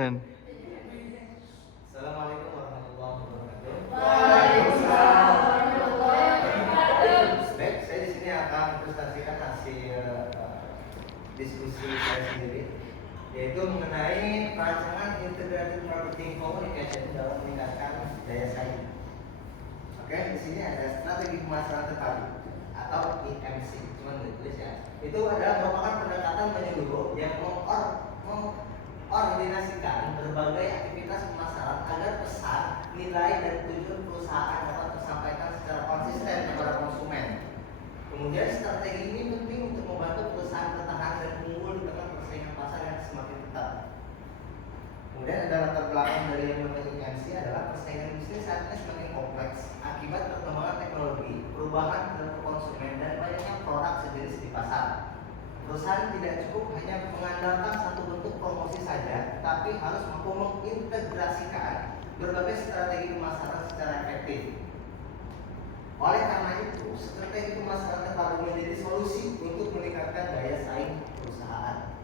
Sen. Assalamualaikum warahmatullahi wabarakatuh. Waalaikumsalam warahmatullahi wabarakatuh. Baik, saya di sini akan presentasikan hasil diskusi saya sendiri, yaitu mengenai perancangan integrated marketing communication dalam meningkatkan daya saing. Oke, di sini ada strategi pemasaran terpadu atau IMC, cuma ditulis ya. Itu adalah merupakan pendekatan menyeluruh yang mengordinasikan berbagai aktivitas pemasaran agar pesan, nilai, dan tujuan perusahaan dapat tersampaikan secara konsisten kepada konsumen. Kemudian strategi ini penting untuk membantu perusahaan bertahan dan unggul di tengah persaingan pasar yang semakin ketat. Kemudian ada latar belakang dari yang namanya IMC adalah persaingan bisnis saat ini semakin kompleks akibat perkembangan teknologi, perubahan perilaku konsumen, dan banyaknya produk sejenis di pasar. Perusahaan tidak cukup hanya mengandalkan satu bentuk promosi saja, tapi harus mampu mengintegrasikan berbagai strategi pemasaran secara efektif. Oleh karena itu, strategi pemasaran terpadu menjadi solusi untuk meningkatkan daya saing perusahaan.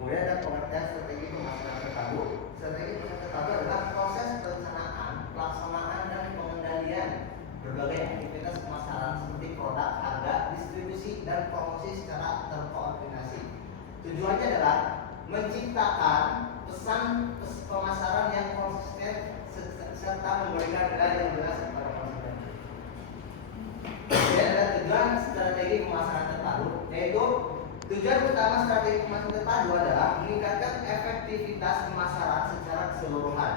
Kemudian ada pengertian strategi pemasaran terpadu. Strategi pemasaran terpadu adalah proses perencanaan, pelaksanaan, dan pengendalian berbagai aktivitas pemasaran seperti produk, harga, distribusi, dan promosi secara terkoordinasi. Tujuannya adalah menciptakan pesan pemasaran yang konsisten serta memberikan nilai yang jelas kepada konsumen. Dan ada tujuan strategi pemasaran terpadu, yaitu tujuan utama strategi pemasaran terpadu adalah meningkatkan efektivitas pemasaran secara keseluruhan.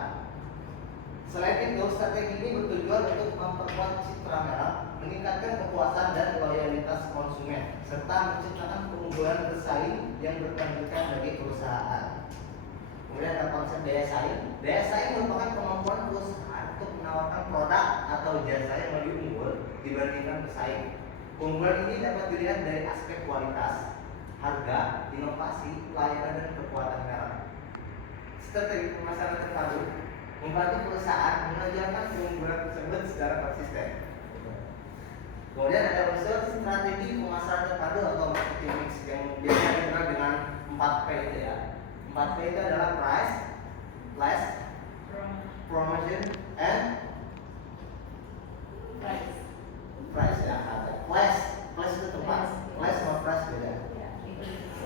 Selain itu, strategi ini bertujuan untuk memperkuat citra merek, meningkatkan kepuasan dan loyalitas konsumen, serta menciptakan keunggulan bersaing yang berkelanjutan bagi perusahaan. Kemudian ada konsep daya saing. Daya saing merupakan kemampuan perusahaan untuk menawarkan produk atau jasa yang lebih unggul dibandingkan pesaing. Keunggulan ini dapat dilihat dari aspek kualitas, harga, inovasi, pelayanan, dan kekuatan merek. Strategi pemasaran terpadu membantu perusahaan mengajarkan keunggulan tersebut secara konsisten. Kemudian ada unsur strategi pemasaran terpadu atau marketing mix yang biasa dikenal dengan 4P itu ya. 4P itu adalah price, place, promotion, and price ya. Place itu tempat, place sama price beda.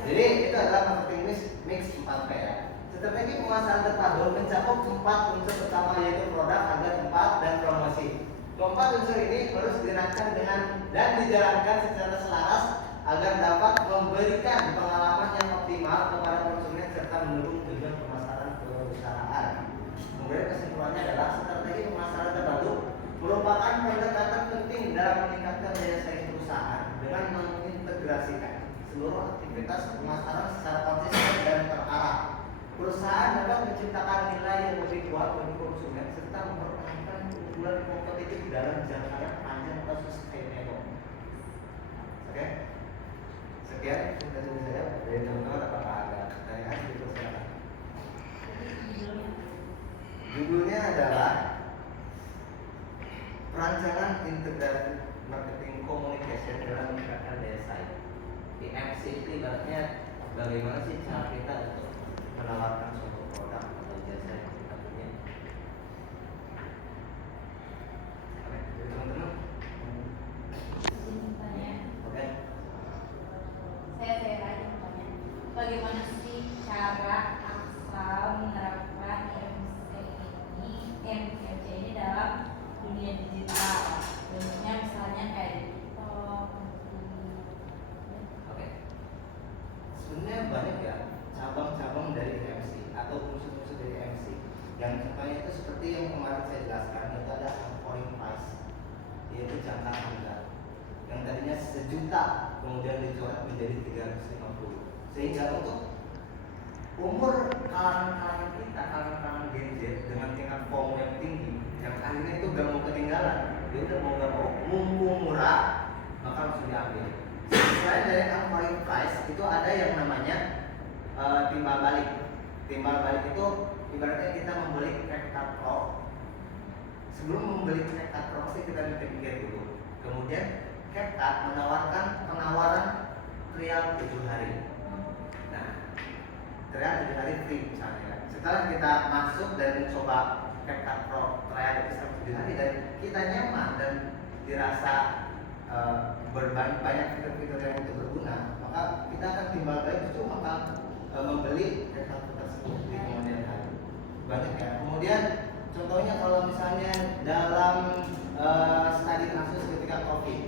Jadi itu adalah marketing mix 4P ya. Strategi pemasaran terpadu mencakup 4 unsur utama, yaitu produk, harga, tempat, dan promosi. Keempat unsur ini harus dirancang dengan dan dijalankan secara selaras agar dapat memberikan pengalaman yang optimal kepada konsumen serta mendukung tujuan pemasaran perusahaan. Kemudian kesimpulannya adalah strategi pemasaran terpadu merupakan pendekatan penting dalam meningkatkan daya saing perusahaan dengan mengintegrasikan seluruh aktivitas pemasaran secara konsisten dan terarah. Perusahaan dapat menciptakan nilai yang lebih kuat bagi konsumen serta mempertahankan keunggulan kompetitif dalam jangka yang panjang atau sustainable. Oke, sekian presentasi saya dari teman-teman. Apakah ada pertanyaan? Silakan. Judulnya adalah perancangan integrated marketing communication dalam meningkatkan daya saing. IMC itu ibaratnya bagaimana sih cara kita untuk menawarkan suatu produk atau jasa yang kita punya. Oke, jadi teman-teman. Oke. Saya tanya pertanyaan. Bagaimana sih cara Axel menerapkan IMC ini dalam dunia digital? Contohnya misalnya kayak TikTok. Oke. Sebenarnya banyak ya cabang-cabang dari IMC atau unsur-unsur dari IMC. Yang contohnya itu seperti yang kemarin saya jelaskan, itu ada anchoring price, yaitu jangka harga yang tadinya 1 juta kemudian dicoret menjadi 350, sehingga untuk umur kalangan kita, kalangan Gen Z dengan tingkat FOMO yang tinggi, yang akhirnya itu gak mau ketinggalan, dia udah mau gak mau, mumpung murah maka harus diambil. Selain dari anchoring price, itu ada yang namanya timbal balik. Timbal balik itu ibaratnya kita membeli credit card pro. Sebelum membeli credit card pro pasti kita mikir dulu. Kemudian credit card menawarkan penawaran trial 7 hari. Nah, trial 7 hari free misalnya. setelah kita masuk dan mencoba CapCut Pro trial itu selama 7 hari dan kita nyaman dan dirasa banyak fitur-fitur yang itu berguna, maka kita akan timbal balik justru akan membeli CapCut Pro tersebut di kemudian hari. Banyak ya. Kemudian contohnya kalau misalnya dalam studi kasus ketika COVID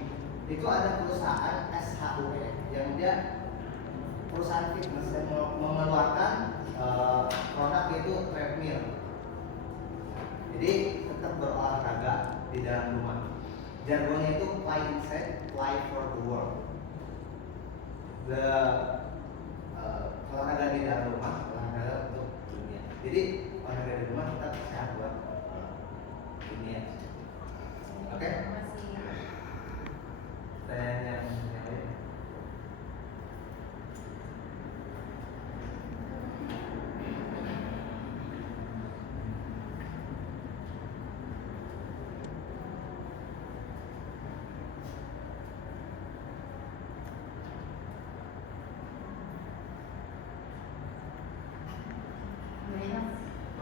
itu ada perusahaan SHUE yang dia perusahaan fitness yang mengeluarkan produk yaitu treadmill. Jadi tetap berolahraga di dalam rumah. Jargonnya itu play inside, play for the world. Olahraga di dalam rumah, olahraga untuk dunia. Jadi olahraga di rumah tetap sehat buat dunia. Oke? Pertanyaan yang lain?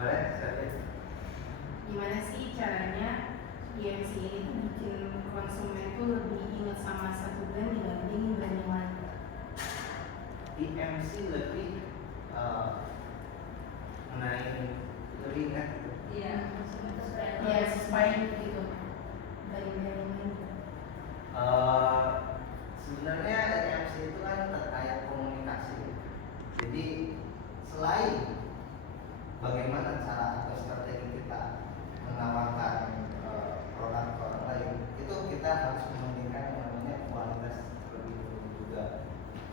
Boleh, saya. Gimana sih caranya IMC ini tuh bikin konsumen tuh lebih ingat sama satu brand dibanding brand yang lain? IMC lebih lebih ingat gitu. Iya. Ya supaya gitu dari brand yang lain. Sebenarnya IMC itu kan terkait komunikasi. Jadi selain bagaimana cara atau strategi kita menawarkan produk ke orang lain, itu kita harus mementingkan yang namanya kualitas terlebih dahulu juga,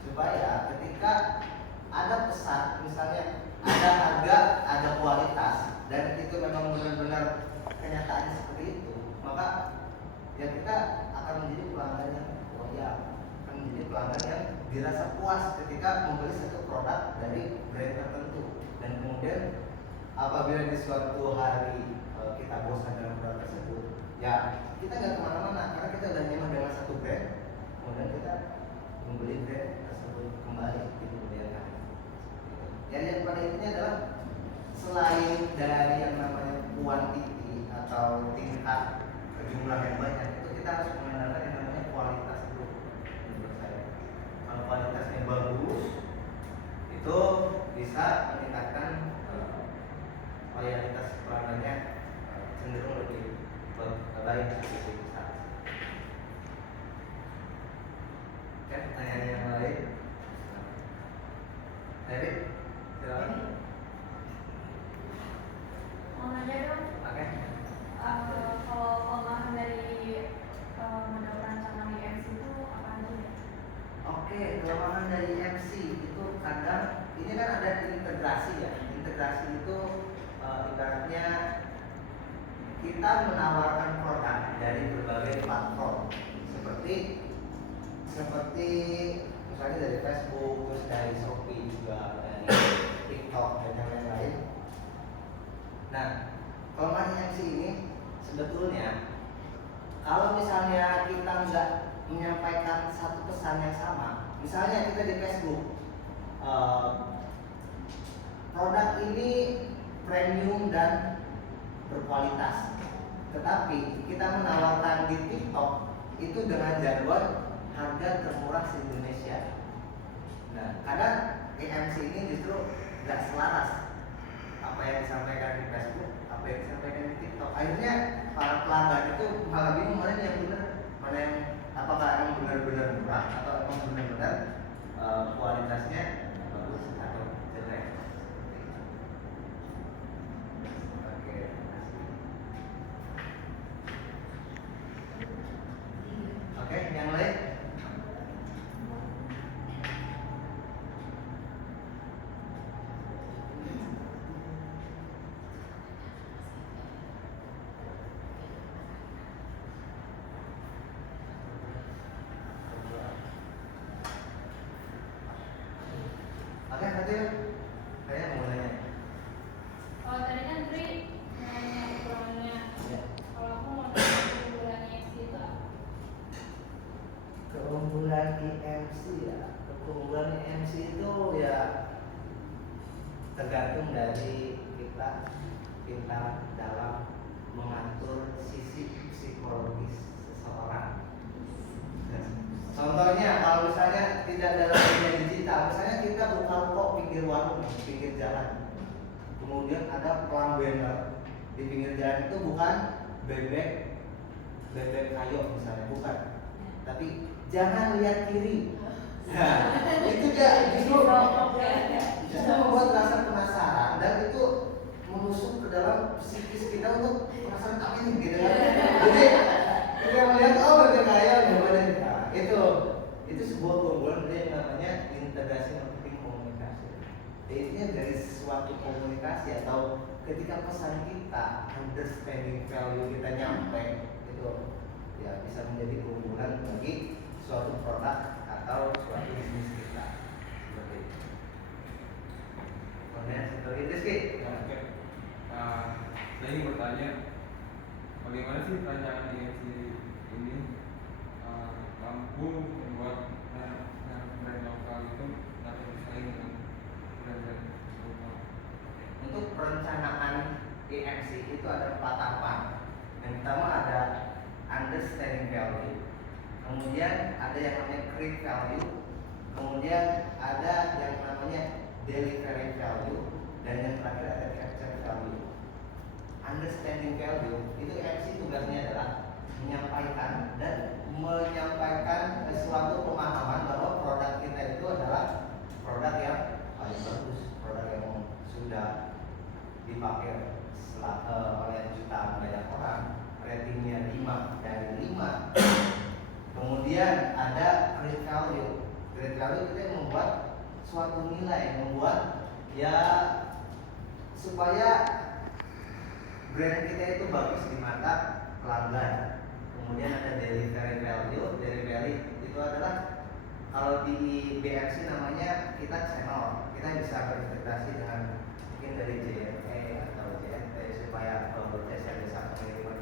supaya ketika ada pesan, misalnya ada harga, ada kualitas, dan itu memang benar-benar kenyataannya seperti itu, maka ya kita akan menjadi pelanggan yang loyal, akan menjadi pelanggan yang dirasa puas ketika membeli satu produk dari brand tertentu. Dan kemudian apabila di suatu hari kita bosan dengan produk tersebut, ya kita nggak kemana-mana karena kita udah nyaman dengan satu brand, kemudian kita membeli brand tersebut kembali di kemudian hari. Yang pada intinya adalah selain dari yang namanya kuantiti atau tingkat jumlah yang banyak, itu kita harus mengandalkan yang namanya kualitas dulu. Menurut saya, kalau kualitasnya bagus, itu bisa meningkatkan loyalitas pelanggannya cenderung lebih baik lebih besar. Oke, pertanyaan yang lain? Dari? Silakan. Mau nanya dong, Oke. kalau kelemahan dari model rancangan IMC itu apa aja ya? Oke, kelemahan dari MC itu kadang ini kan ada integrasi ya. Integrasi itu ibaratnya kita menawarkan produk dari berbagai platform seperti misalnya dari Facebook, terus dari Shopee juga, dari TikTok dan yang lain-lain. Nah, kelemahan MC ini sebetulnya kalau misalnya kita nggak menyampaikan satu pesan yang sama, misalnya kita di Facebook, produk ini premium dan berkualitas, tetapi kita menawarkan di TikTok itu dengan jargon harga termurah di Indonesia. Nah, kadang EMC ini justru nggak selaras apa yang disampaikan di Facebook, apa yang disampaikan di TikTok. Akhirnya para pelanggan itu malah bingung mana yang benar, mana yang apakah emang benar-benar murah atau emang benar-benar kualitasnya bagus atau jelek. Oke. Oke, yang lain? Oke, nanti saya mau nanya. Kalau tadi kan Tri nanya kekurangannya, Ya. kalau aku mau tanya keunggulan IMC itu apa? Keunggulan IMC ya, keunggulan IMC itu ya tergantung dari kita dalam mengatur sisi psikologis seseorang. Contohnya kalau misalnya tidak dalam dunia digital, misalnya kita buka kok pinggir warung, pinggir jalan, kemudian ada pelang banner di pinggir jalan itu bukan bebek kayu misalnya, bukan, tapi jangan lihat kiri. Nah, itu justru membuat rasa penasaran dan itu menusuk ke dalam psikis kita untuk penasaran apa ini gitu kan. Jadi kita melihat bebek kayu itu sebuah keunggulan dari yang namanya integrasi marketing komunikasi. Intinya dari suatu komunikasi atau ketika pesan kita, understanding value kita nyampe, itu ya bisa menjadi keunggulan bagi suatu produk atau suatu bisnis kita. Seperti itu. Kemudian seperti itu sih. Oke. Saya ingin bertanya, bagaimana sih rancangan IMC ini mampu membuat brand lokal itu dapat bersaing dengan brand-brand global? Untuk perencanaan EMC itu ada 4 tahapan. Yang pertama ada understanding value, kemudian ada yang namanya create value, kemudian ada yang namanya delivery value, dan yang terakhir ada capture value. Understanding value itu EMC tugasnya adalah menyampaikan suatu pemahaman bahwa produk kita itu adalah produk yang paling bagus, produk yang sudah dipakai oleh jutaan banyak orang, ratingnya 5 dari 5. Kemudian ada create value. Create value itu yang membuat suatu nilai, membuat ya supaya brand kita itu bagus di mata pelanggan. Kemudian ada delivery value. Delivery itu adalah kalau di BMC namanya kita channel. Kita bisa berintegrasi dengan mungkin dari JNE atau JNT supaya kalau saya bisa pengiriman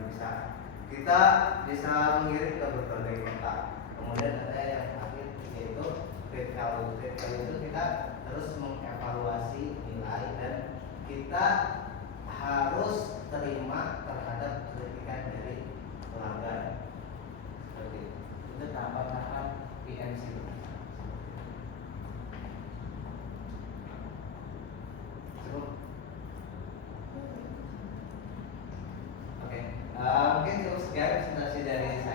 kita bisa mengirim ke berbagai kota. Kemudian ada yang terakhir yaitu trade value. Trade value itu kita terus mengevaluasi nilai dan kita harus terima terhadap kritikan dari pelanggan. Seperti itu tahap-tahap PMC. Cukup. Oke, mungkin cukup sekian presentasi dari